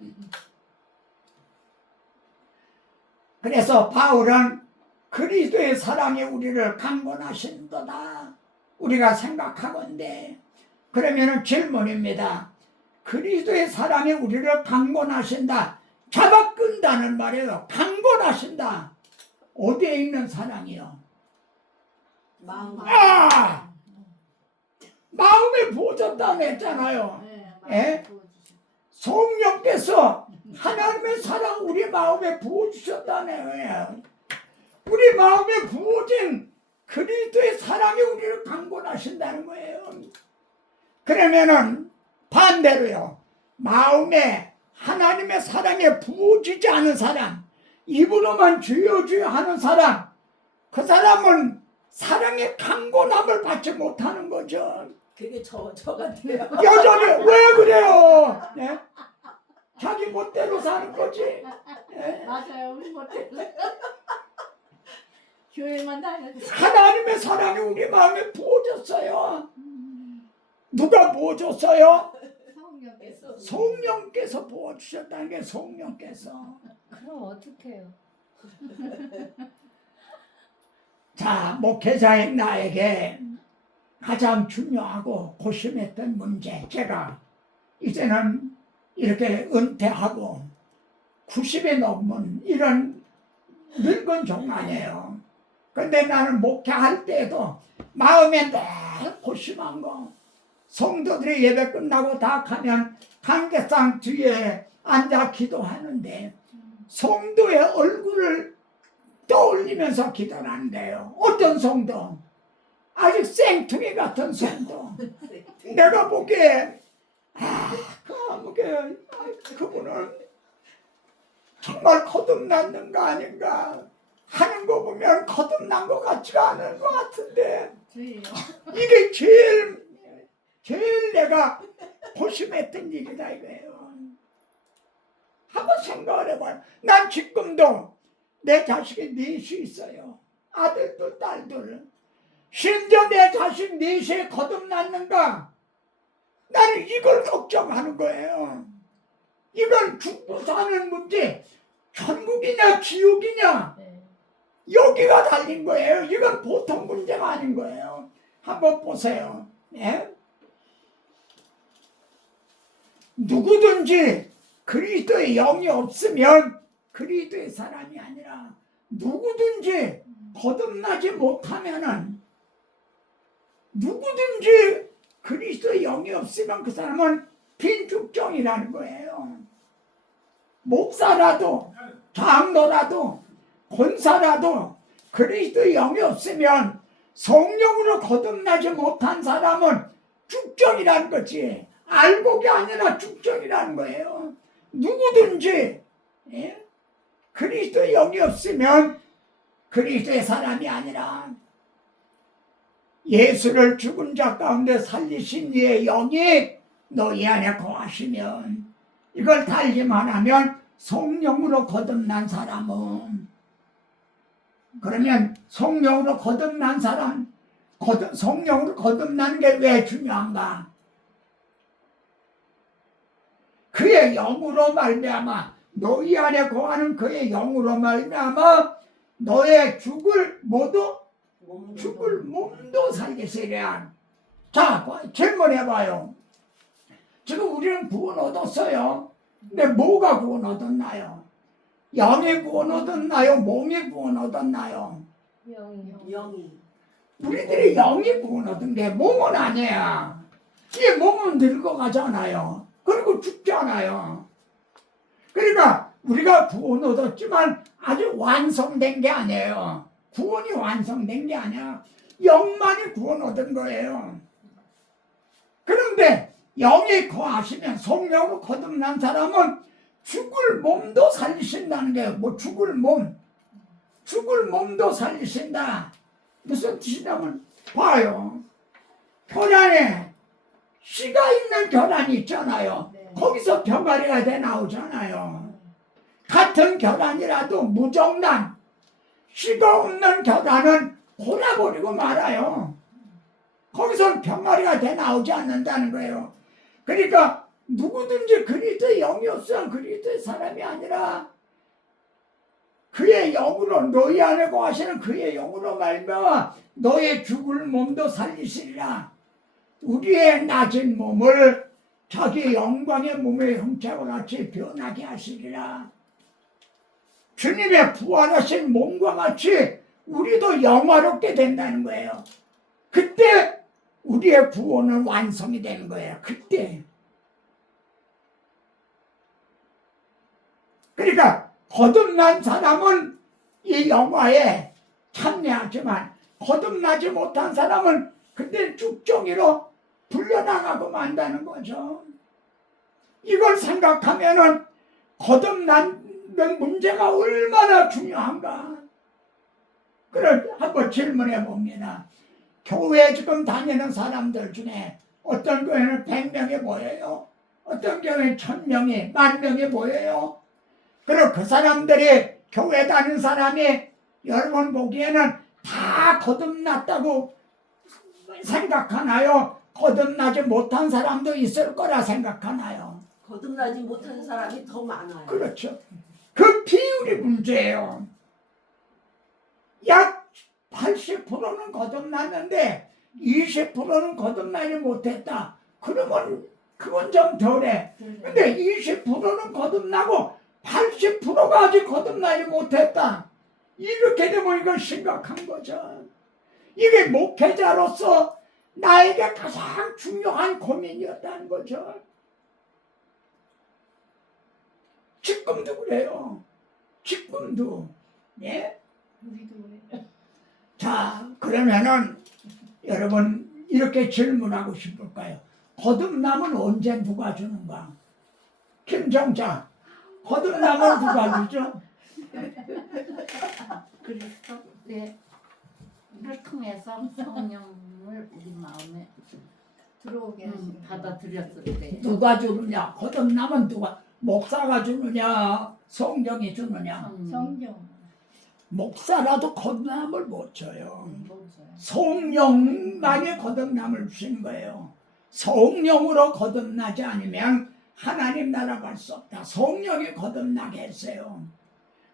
그래서 바울은 그리스도의 사랑이 우리를 강권하신도다 우리가 생각하건대, 그러면 질문입니다. 그리스도의 사랑이 우리를 강권하신다, 잡아끈다는 말이에요. 강권하신다. 어디에 있는 사랑이요? 마음에 부어졌다고 했잖아요. 예? 성령께서 하나님의 사랑 우리 마음에 부어주셨다네요. 우리 마음에 부어진 그리스도의 사랑이 우리를 강권하신다는 거예요. 그러면은 반대로요, 마음에 하나님의 사랑에 부어지지 않은 사람, 입으로만 주여 주여 하는 사람, 그 사람은 사랑의 강권함을 받지 못하는 거죠. 그게 저 같아요. 여전히 왜 그래요? 네? 자기 멋대로 사는 거지. 네? 맞아요. 우리 못해. 교회만 다녀도 하나님의 사랑이 우리 마음에 부어졌어요. 누가 부어줬어요? 성령께서 성령께서 부어주셨다는 게 성령께서. 그럼 어떡해요? 자, 목회자인 나에게 가장 중요하고 고심했던 문제, 제가 이제는 이렇게 은퇴하고 90이 넘은 이런 늙은 종아니에요. 근데 나는 목회할 때도 마음에 늘 고심한 거, 성도들이 예배 끝나고 다 가면 관계상 뒤에 앉아 기도하는데 성도의 얼굴을 떠올리면서 기도를 한대요. 어떤 성도? 아직 생뚱이 같은 성도. 내가 보기에 그분은 정말 거듭났는 거 아닌가 하는 거 보면 거듭난 것 같지가 않은 것 같은데, 주예요. 이게 제일 내가 고심했던 일이다 이거예요. 한번 생각을 해봐요. 난 지금도 내 자식이 넷이 있어요. 아들들 딸들. 심지어 내 자식 넷이 거듭났는가, 나는 이걸 걱정하는 거예요. 이건 죽고 사는 문제, 천국이냐 지옥이냐 여기가 달린 거예요. 이건 보통 문제가 아닌 거예요. 한번 보세요. 예? 누구든지 그리스도의 영이 없으면 그리스도의 사람이 아니라, 누구든지 거듭나지 못하면은, 누구든지 그리스도의 영이 없으면 그 사람은 빈죽정이라는 거예요. 목사라도 장로라도 권사라도 그리스도의 영이 없으면 성령으로 거듭나지 못한 사람은 죽정이라는 거지. 알곡이 아니라 죽정이라는 거예요. 누구든지 그리스도의 영이 없으면 그리스도의 사람이 아니라 예수를 죽은 자 가운데 살리신 이의 영이 너희 안에 거하시면, 이걸 달기만 하면 성령으로 거듭난 사람은, 그러면 성령으로 거듭난 사람, 성령으로 거듭나는 게 왜 중요한가? 그의 영으로 말미암아, 너희 안에 거하는 그의 영으로 말미암아 너의 죽을 몸도 살리시랴. 자, 질문해봐요. 지금 우리는 구원 얻었어요. 근데 뭐가 구원 얻었나요? 영이 구원 얻었나요? 몸이 구원 얻었나요? 영이. 우리들이 영이 구원 얻은 게 몸은 아니야. 이 몸은 늙어가잖아요. 그리고 죽잖아요. 그러니까 우리가 구원 얻었지만 아직 완성된 게 아니에요. 구원이 완성된 게 아니야. 영만이 구원 얻은 거예요. 그런데 영이 거하시면, 성령으로 거듭난 사람은 죽을 몸도 살리신다는 게, 죽을 몸도 살리신다. 무슨 뜻이냐면, 봐요. 혈안에 씨가 있는 결안이 있잖아요. 거기서 병아리가 돼 나오잖아요. 같은 결안이라도 무정란, 씨가 없는 결안은 골아버리고 말아요. 거기서 병아리가 돼 나오지 않는다는 거예요. 그러니까 누구든지 그리스도의 영이 없으면 그리스도의 사람이 아니라 그의 영으로, 너희 안에 거하시는 그의 영으로 말미암아 너의 죽을 몸도 살리시리라. 우리의 낮은 몸을 자기 영광의 몸의 형체와 같이 변하게 하시리라. 주님의 부활하신 몸과 같이 우리도 영화롭게 된다는 거예요. 그때 우리의 구원은 완성이 되는 거예요. 그때. 그러니까 거듭난 사람은 이 영화에 참여하지만 거듭나지 못한 사람은 그때 죽정이로 불려나가고 만다는 거죠. 이걸 생각하면은 거듭나는 문제가 얼마나 중요한가. 그걸 한번 질문해 봅니다. 교회 지금 다니는 사람들 중에 어떤 교회는 100명이 모여요. 어떤 교회는 1000명이, 10,000명이 모여요. 그리고 그 사람들이, 교회 다니는 사람이 여러분 보기에는 다 거듭났다고 생각하나요? 거듭나지 못한 사람도 있을 거라 생각하나요? 거듭나지 못한 사람이 더 많아요. 그렇죠. 그 비율이 문제예요. 약 80%는 거듭났는데 20%는 거듭나지 못했다. 그러면 그건 좀 덜해. 근데 20%는 거듭나고 80%가 아직 거듭나지 못했다. 이렇게 되면 이건 심각한 거죠. 이게 목회자로서 나에게 가장 중요한 고민이었다는 거죠. 지금도 그래요. 지금도. 예? 자, 그러면은 여러분 이렇게 질문하고 싶을까요? 거듭남은 언제 누가 주는가? 김정자, 거듭남은 누가 주죠? 그리스도 를 통해서 성령을 우리 마음에 들어오게 하시는 받아들였을 때 누가 주느냐? 거듭남은 누가? 목사가 주느냐? 성령이 주느냐? 성경 목사라도 거듭남을 못 줘요. 성령만이 거듭남을 주신 거예요. 성령으로 거듭나지 않으면 하나님 나라 갈 수 없다. 성령이 거듭나게 했어요.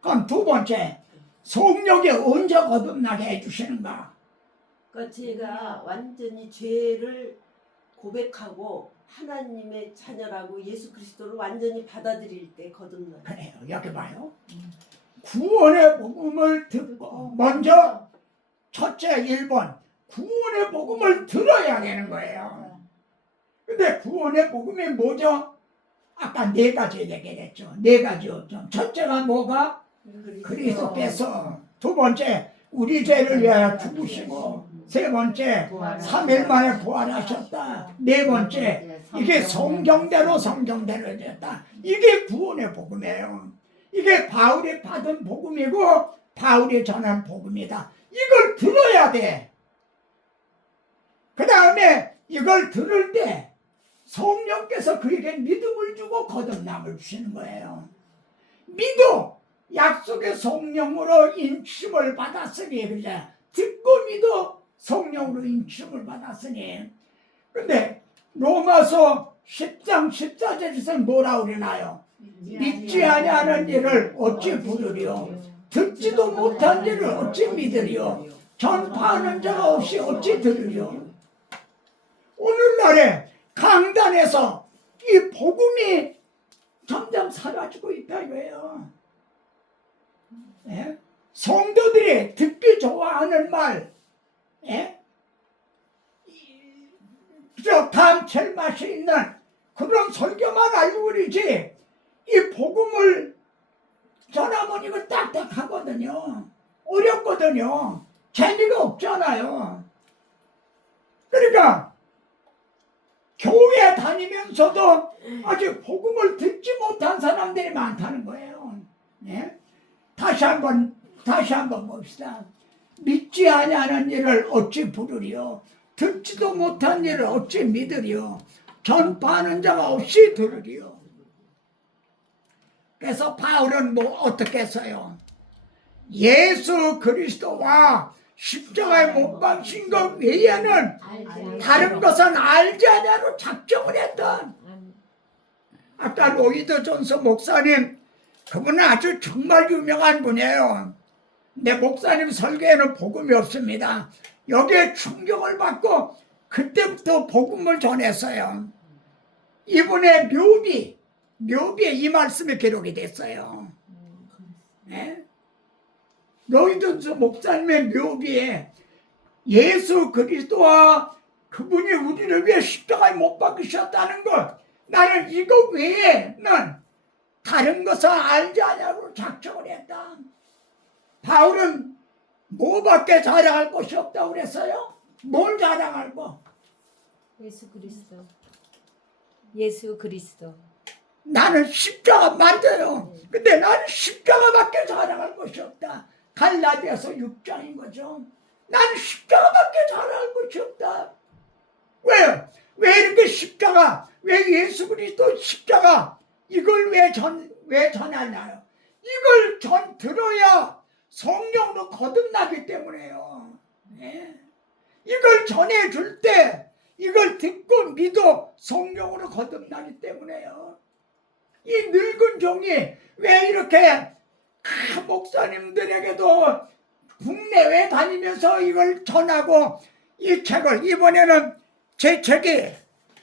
그럼 두 번째, 성령이 언제 거듭나게 해주시는가? 그러니까 제가 완전히 죄를 고백하고 하나님의 자녀라고 예수 그리스도를 완전히 받아들일 때 거듭나요. 그래요. 여기 봐요. 구원의 복음을 듣고 먼저 첫째 1번 구원의 복음을 들어야 되는 거예요. 근데 구원의 복음이 뭐죠? 아까 네 가지 얘기했죠. 네 가지요. 첫째가 뭐가? 그리스도께서. 두 번째, 우리 죄를 위하여 죽으시고. 세 번째, 3일 만에 부활하셨다. 네 번째, 이게 성경대로 됐다. 이게 구원의 복음이에요. 이게 바울이 받은 복음이고 바울이 전한 복음이다. 이걸 들어야 돼. 그 다음에 이걸 들을 때 성령께서 그에게 믿음을 주고 거듭남을 주시는 거예요. 믿어. 약속의 성령으로 인침을 받았으니, 그죠? 듣고 믿어. 성령으로 인침을 받았으니. 근데 로마서 10장 14절에서 뭐라고 그러나요? 믿지 아니하는 일을 어찌 부르리요? 듣지도 못한 일을 어찌 믿으리요? 전파하는 자가 없이 어찌 들으리요? 오늘날에 강단에서 이 복음이 점점 사라지고 있다 이거예요. 예? 성도들이 듣기 좋아하는 말, 예? 그저 감칠맛이 있는 그런 설교만 알고 그러지, 이 복음을 전하면 이거 딱딱하거든요. 어렵거든요. 재미가 없잖아요. 그러니까 교회 다니면서도 아직 복음을 듣지 못한 사람들이 많다는 거예요. 예? 다시 한번 봅시다. 믿지 아니하는 일을 어찌 부르리요? 듣지도 못한 일을 어찌 믿으리요? 전파하는 자가 없이 들으리요? 그래서 바울은 뭐 어떻게 했어요? 예수 그리스도와 십자가에 못 박힌 것 외에는 다른 것은 알지 않냐로 작정을 했던, 아까 로이드 존스 목사님, 그분은 아주 정말 유명한 분이에요. 근데 목사님 설교에는 복음이 없습니다. 여기에 충격을 받고 그때부터 복음을 전했어요. 이분의 묘비에 이 말씀이 기록이 됐어요. 네? 로이드 존스 목사님의 묘비에 예수 그리스도와 그분이 우리를 위해 십자가에 못 박히셨다는 것, 나는 이거 외에는 다른 것을 알지 않냐고 작정을 했다. 바울은 뭐밖에 자랑할 것이 없다고 그랬어요? 뭘 자랑할 거? 예수 그리스도. 예수 그리스도. 나는 십자가 맞아요. 근데 나는 십자가밖에 자랑할 것이 없다. 갈라디아서 6장인 거죠. 나는 십자가밖에 자랑할 것이 없다. 왜요? 왜 이렇게 십자가, 왜 예수 그리스도 십자가, 이걸 왜 전하나요? 이걸 들어야 성령으로 거듭나기 때문에요. 네. 이걸 전해줄 때, 이걸 듣고 믿어 성령으로 거듭나기 때문에요. 이 늙은 종이 왜 이렇게 목사님들에게도 국내외 다니면서 이걸 전하고, 이 책을 이번에는 제 책이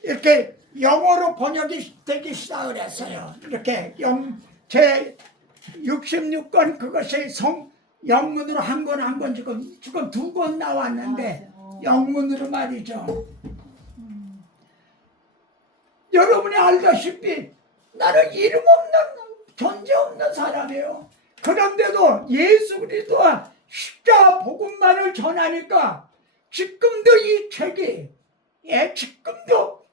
이렇게 영어로 번역이 되기 시작을 했어요. 이렇게 제 66권 그것이 영문으로 한 권 지금 2권 나왔는데, 영문으로 말이죠. 여러분이 알다시피 나는 이름 없는, 존재 없는 사람이에요. 그런데도 예수 그리스도와 십자가 복음만을 전하니까 지금도 이 책이 지금도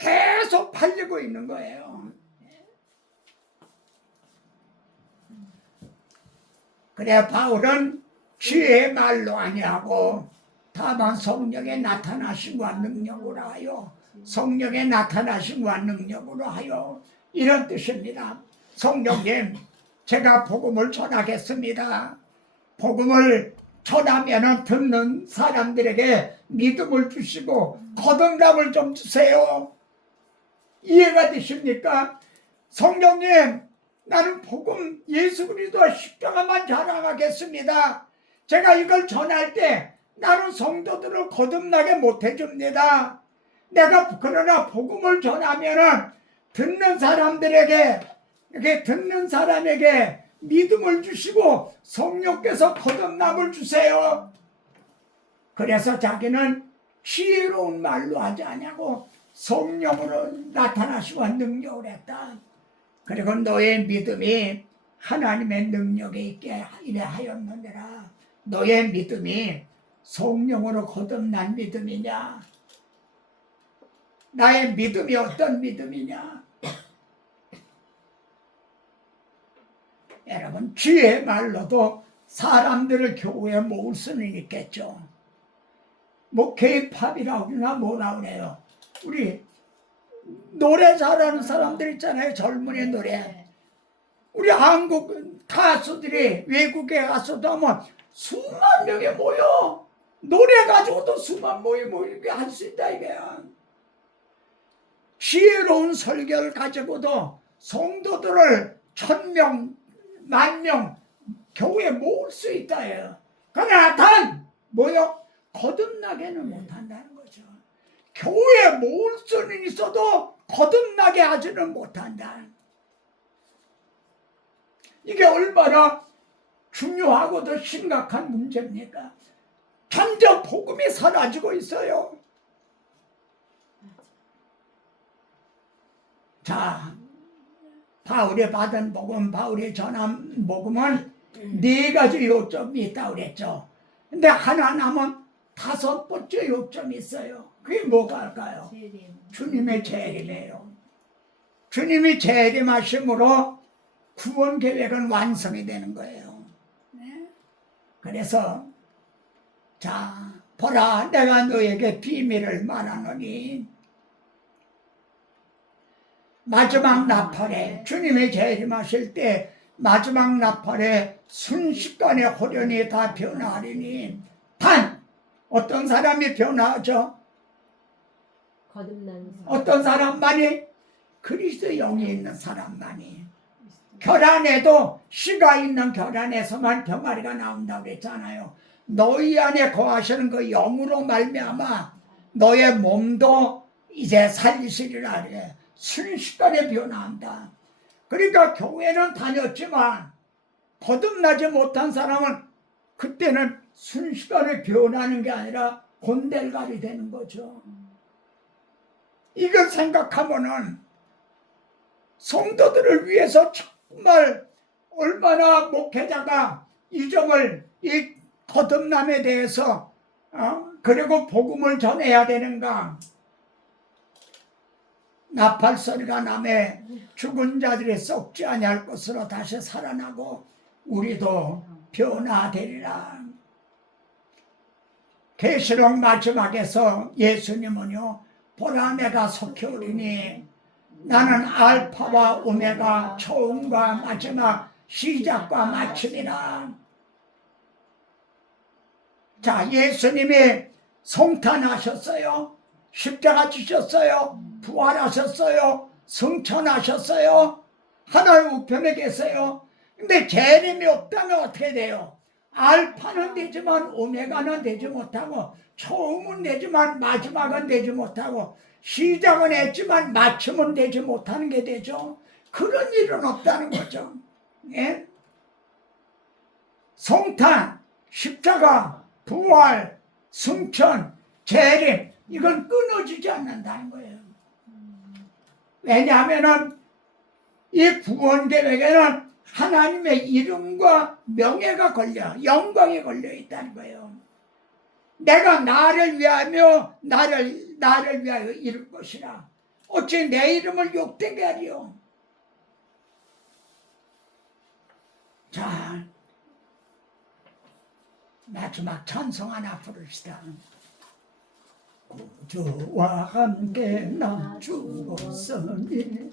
계속 팔리고 있는 거예요. 그래 바울은 지혜의 말로 아니하고 다만 성령의 나타나심과 능력으로 하여, 성령의 나타나심과 능력으로 하여, 이런 뜻입니다. 성령님, 제가 복음을 전하겠습니다. 복음을 전하면 듣는 사람들에게 믿음을 주시고 거듭남을 좀 주세요. 이해가 되십니까? 성령님, 나는 복음 예수 그리스도와 십자가만 자랑하겠습니다. 제가 이걸 전할 때 나는 성도들을 거듭나게 못해줍니다. 내가 그러나 복음을 전하면은 듣는 사람에게 믿음을 주시고 성령께서 거듭남을 주세요. 그래서 자기는 지혜로운 말로 하지 않냐고 성령으로 나타나시고 능력을 했다. 그리고 너의 믿음이 하나님의 능력에 있게 이래 하였느니라. 너의 믿음이 성령으로 거듭난 믿음이냐? 나의 믿음이 어떤 믿음이냐? 여러분, 쥐의 말로도 사람들을 교회에 모을 수는 있겠죠. 뭐 K-팝이라고 그러나 뭐라 그래요. 우리 노래 잘하는 사람들 있잖아요. 젊은이 노래. 우리 한국 가수들이 외국에 가서도 하면 수만 명이 모여. 노래 가지고도 수만 명이 모이게 할 수 있다 이게야. 지혜로운 설교를 가지고도 성도들을 1000명, 10,000명 교회에 모을 수 있다예요. 그러나 단 뭐요? 거듭나게는 못한다는 거죠. 교회에 모을 수는 있어도 거듭나게 하지는 못한다. 이게 얼마나 중요하고도 심각한 문제입니까? 점점 복음이 사라지고 있어요. 자, 바울이 받은 복음, 바울이 전한 복음은 4가지 요점이 있다고 그랬죠. 근데 하나 남은 5번째 요점이 있어요. 그게 뭐가 할까요? 주님의 재림이에요. 주님이 재림하심으로 구원 계획은 완성이 되는 거예요. 그래서 자, 보라, 내가 너에게 비밀을 말하노니 마지막 나팔에 주님이 재림하실 때 마지막 나팔에 순식간에 호련이 다 변화하리니 단 어떤 사람이 변화하죠? 거듭난 사람. 어떤 사람만이? 그리스도 영이 있는 사람만이. 결안에도 씨가 있는 결안에서만 병아리가 나온다고 그랬잖아요. 너희 안에 거하시는 그 영으로 말미암아 너의 몸도 이제 살리시리라 그래. 순식간에 변화한다. 그러니까 교회는 다녔지만 거듭나지 못한 사람은 그때는 순식간에 변하는 게 아니라 곤델갈이 되는 거죠. 이걸 생각하면은 성도들을 위해서 정말 얼마나 목회자가 이 점을, 이 거듭남에 대해서 그리고 복음을 전해야 되는가. 나팔 소리가 나매 죽은 자들이 썩지 아니할 것으로 다시 살아나고 우리도 변화되리라. 계시록 마지막에서 예수님은요, 보라 내가 속히 오리니 나는 알파와 오메가 처음과 마지막 시작과 마침이라. 자, 예수님이 성탄하셨어요. 십자가 지셨어요. 부활하셨어요. 승천하셨어요. 하나님 우편에 계세요. 근데 재림이 없다면 어떻게 돼요? 알파는 되지만 오메가는 되지 못하고 처음은 되지만 마지막은 되지 못하고 시작은 했지만 마침은 되지 못하는 게 되죠. 그런 일은 없다는 거죠. 예? 성탄, 십자가, 부활, 승천, 재림 이건 끊어지지 않는다는 거예요. 왜냐하면 이 구원 계획에는 하나님의 이름과 명예가 걸려, 영광이 걸려 있다는 거예요. 내가 나를 위하여 나를 위하여 이룰 것이라. 어찌 내 이름을 욕되게 하리요. 자, 마지막 찬송 하나 부릅시다. 구주와 함께 나 죽었으니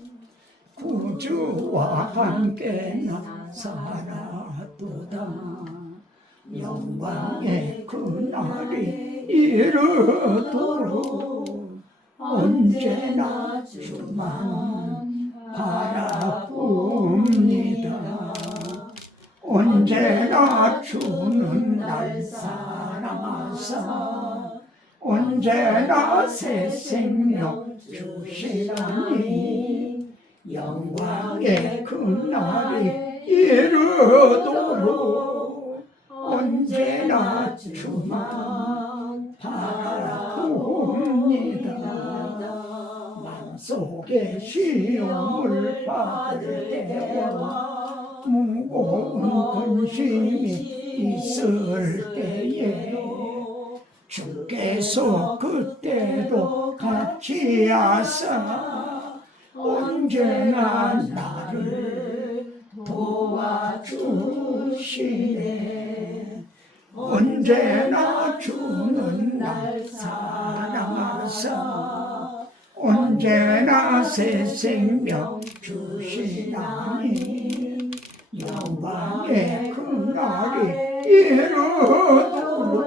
구주와 함께 나 살았도다. 영광의 그날이 이르도록 언제나 주만 바라봅니다. 언제나 주는 날 사랑하사 언제나 새 생명 주시나니 영광의 그날이 이르도록 언제나 주만 바라봅니다. 속에 시험을 받을 때와 무거운 근심이 있을 때에 주께서 그때도 같이 하사 언제나 나를 도와주시네. 언제나 주는 날 사랑하사 언제나 새 생명 주시나니 영광의 그날이 이르도록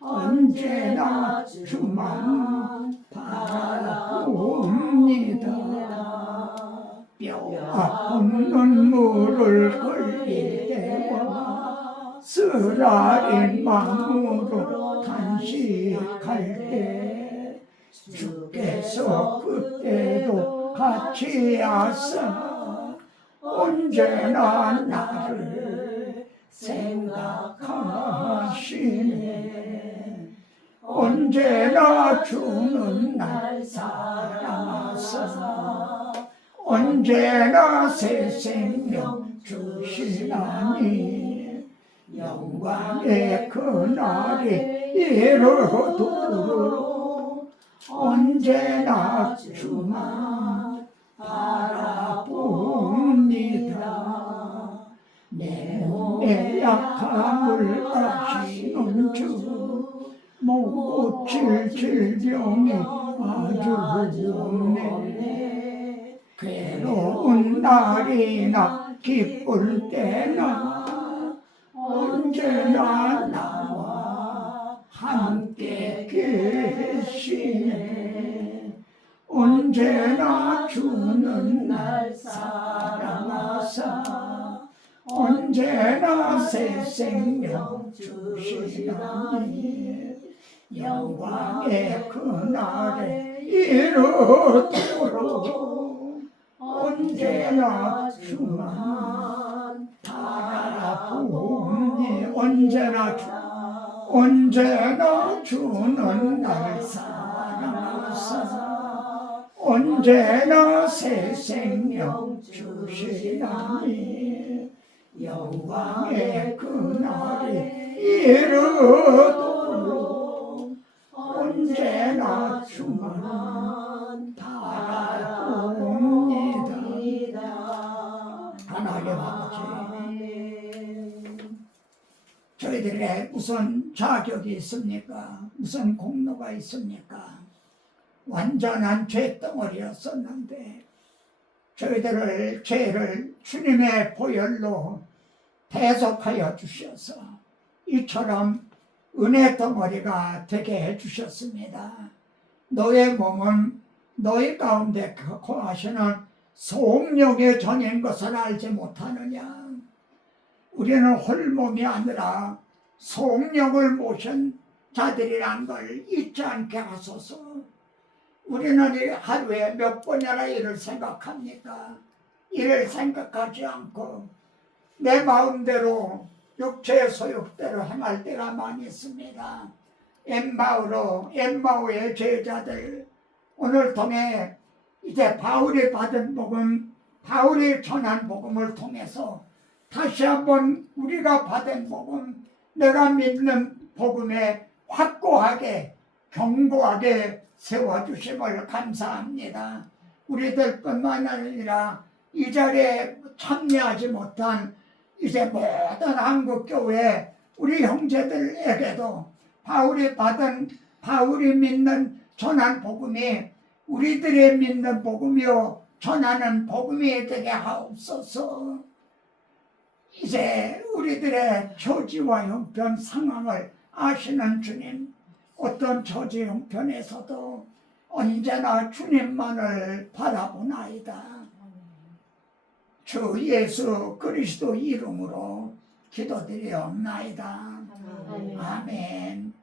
언제나 주만 바라봅니다. 뼈 아픈 눈물을 흘릴 때와 쓰라린 마음으로 탄식할 때 주께서 그때도 같이 하사 언제나 나를 생각하시네. 언제나 주는 날 사랑하사 언제나 새 생명 주시나니 영광의 그날이 이르도록 언제나 주만 바라봅니다. 내 몸의 약함을 아시는 주 못 고칠 질병이 아주 없네. 괴로운 날이나 기쁠 때나 언제나 나와 함께 계시네. 언제나 주는 날 사랑하사 언제나 새 생명 주시나니 영광의 그날에 이르도록 언제나 주만 바라보니 언제나 주는 날 사랑하사 언제나 새 생명 주시나니 영광의 그날이 이르도록 언제나 주만 바라봅니다. 하나님 아버지, 저희들의 무슨 자격이 있습니까? 무슨 공로가 있습니까? 완전한 죄덩어리였었는데 저희들을 죄를 주님의 보혈로 대속하여 주셔서 이처럼 은혜 덩어리가 되게 해주셨습니다. 너의 몸은 너희 가운데 거하시는 성령의 전인 것을 알지 못하느냐? 우리는 홀몸이 아니라 성령을 모신 자들이란 걸 잊지 않게 하소서. 우리는 하루에 몇 번이나 일을 생각합니까? 일을 생각하지 않고 내 마음대로 육체의 소욕대로 행할 때가 많이 있습니다. 엠마오의 제자들 오늘 통해 이제 바울이 받은 복음, 바울이 전한 복음을 통해서 다시 한번 우리가 받은 복음, 내가 믿는 복음에 확고하게 견고하게 세워주심을 감사합니다. 우리들뿐만 아니라 이 자리에 참여하지 못한 이제 모든 한국교회 우리 형제들에게도 바울이 믿는 전한 복음이 우리들의 믿는 복음이요 전하는 복음이 되게 하옵소서. 이제 우리들의 처지와 형편 상황을 아시는 주님, 어떤 처지 형편에서도 언제나 주님만을 바라보나이다. 주 예수 그리스도 이름으로 기도드리옵나이다. 아멘.